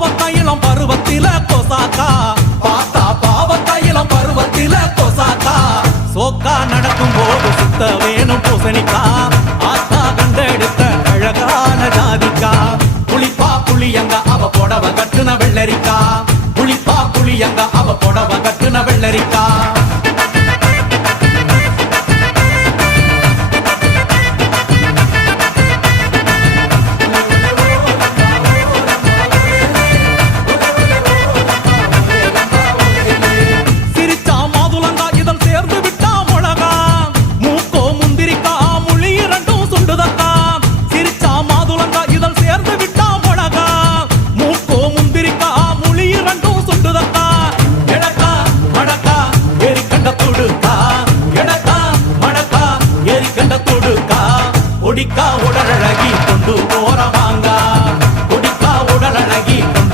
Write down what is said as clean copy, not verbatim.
பாவக்கையிலம் பருவத்தில கொசாக்கா பார்த்தா பாவக்கையிலம் பருவத்தில கொசாக்கா சோக்கா நடக்கும் போது சுத்த வேணும் பூசணிக்கா ஆத்தா கண்டெடுத்த அழகான ஜாதிக்கா புளிப்பா புளியங்க அவ புடவ கட்டுன வெள்ளரிக்கா புளிப்பா புளியங்க அவ புடவ கட்டுன வெள்ளரிக்கா